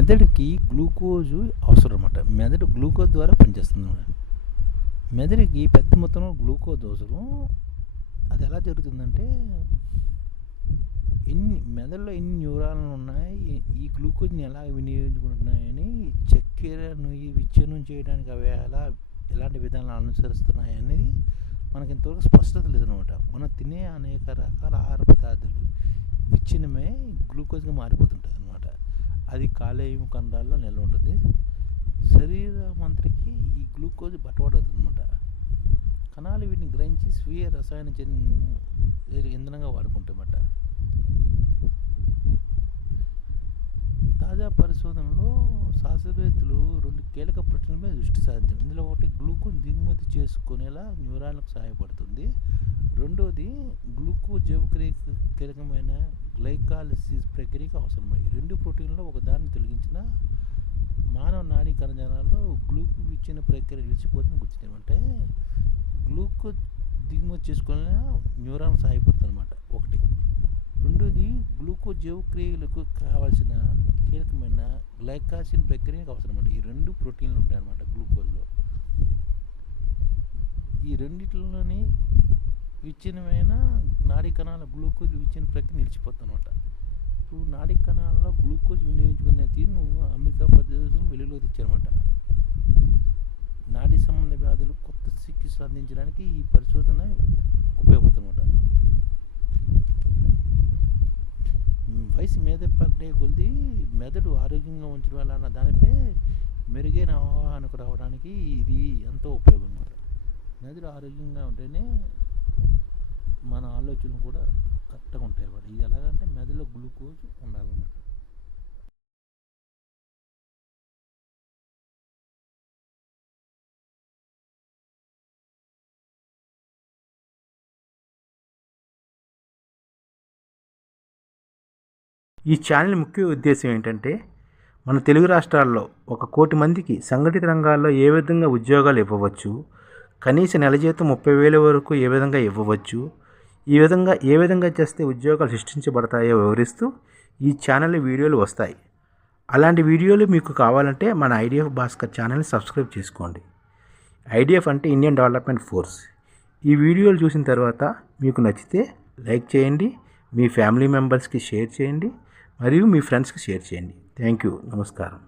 మెదడుకి గ్లూకోజు అవసరం అనమాట. మెదడు గ్లూకోజ్ ద్వారా పనిచేస్తుంది అన్నమాట. మెదడుకి పెద్ద మొత్తంలో గ్లూకోజ్ అవసరం. అది ఎలా జరుగుతుందంటే మెదడులో ఎన్ని న్యూరాన్లు ఉన్నాయి, ఈ గ్లూకోజ్ని ఎలా వినియోగించుకుంటున్నాయని, చక్కెరను విచ్ఛిన్నం చేయడానికి అవి ఎలాంటి విధానాలు అనుసరిస్తున్నాయి అనేది మనకి ఇంతవరకు స్పష్టత లేదనమాట. మనం తినే అనేక రకాల ఆహార పదార్థాలు విచ్ఛిన్నమై గ్లూకోజ్గా మారిపోతుంటుంది అనమాట. అది కాలేయం కండాల్లో నిల్వ ఉంటుంది. శరీరం అంతటికి ఈ గ్లూకోజ్ బట్టబడుతుంది అనమాట. కణాలు వీటిని గ్రహించి స్వీయ రసాయన ఇంధనంగా వాడుకుంటామట. తాజా పరిశోధనలో శాస్త్రవేత్తలు 2 కీలక ప్రోటీన్లపై దృష్టి సారించారు. ఇందులో ఒకటి గ్లూకోజ్ దిగుమతి చేసుకునేలా న్యూరాన్లకు సహాయపడుతుంది. రెండోది గ్లూకోజ్ జీవక్రియకు కీలకమైన గ్లైకాలిసిస్ ప్రక్రియకు అవసరమై 2 ప్రోటీన్లలో ఒకదాన్ని తొలగించిన మానవ నాడీ కణజాలాల్లో గ్లూకోజ్ విచ్ఛిన్న ప్రక్రియ నిలిచిపోతుంది గుర్తించామంటే గ్లూకోజ్ దిగుమతి చేసుకునే న్యూరాన్ సహాయపడుతుంది అనమాట ఒకటి. రెండోది గ్లూకోజ్ జీవక్రియలకు కావాల్సిన కీలకమైన గ్లైకాసిన్ ప్రక్రియకు అవసరం అండి. ఈ 2 ప్రోటీన్లు ఉంటాయన్నమాట గ్లూకోజ్లో. ఈ రెండిట్లోని విచ్ఛిన్నమైన నాడీ కణాల గ్లూకోజ్ విచ్ఛిన్న ప్రక్రియ నిలిచిపోతుంది అనమాట. ఇప్పుడు నాడీ కణాలలో గ్లూకోజ్ వినియోగించుకునే తీరును అమెరికా పరిశోధకులు వెలుగులోకి తెచ్చారన్నమాట. నాడీ సంబంధ వ్యాధులు కొత్త చికిత్సలు అందించడానికి ఈ పరిశోధన ఉపయోగపడుతుందన్నమాట. వయసు మీద పడ్డే కొద్ది మెదడు ఆరోగ్యంగా ఉంచాలన్న దానిపై మెరుగైన అవగాహనకు రావడానికి ఇది ఎంతో ఉపయోగం అన్నమాట. మెదడు ఆరోగ్యంగా ఉంటేనే మన ఆలోచనలు కూడా కరెక్ట్గా ఉంటాయి అన్నమాట. ఇది ఎలాగంటే మెదడులో గ్లూకోజ్ ఉండాలన్నమాట. ఈ ఛానల్ ముఖ్య ఉద్దేశం ఏంటంటే మన తెలుగు రాష్ట్రాల్లో 1 కోటి మందికి సంఘటిత రంగాల్లో ఏ విధంగా ఉద్యోగాలు ఇవ్వవచ్చు, కనీస నెల జీతం 30,000 వరకు ఏ విధంగా ఇవ్వవచ్చు, ఏ విధంగా చేస్తే ఉద్యోగాలు సృష్టించబడతాయో వివరిస్తూ ఈ ఛానల్ వీడియోలు వస్తాయి. అలాంటి వీడియోలు మీకు కావాలంటే మన ఐడిఎఫ్ భాస్కర్ ఛానల్ని సబ్స్క్రైబ్ చేసుకోండి. ఐడిఎఫ్ అంటే ఇండియన్ డెవలప్మెంట్ ఫోర్స్. ఈ వీడియోలు చూసిన తర్వాత మీకు నచ్చితే లైక్ చేయండి, మీ ఫ్యామిలీ మెంబర్స్కి షేర్ చేయండి, మరియు మీ ఫ్రెండ్స్కి షేర్ చేయండి. Thank you. నమస్కారం.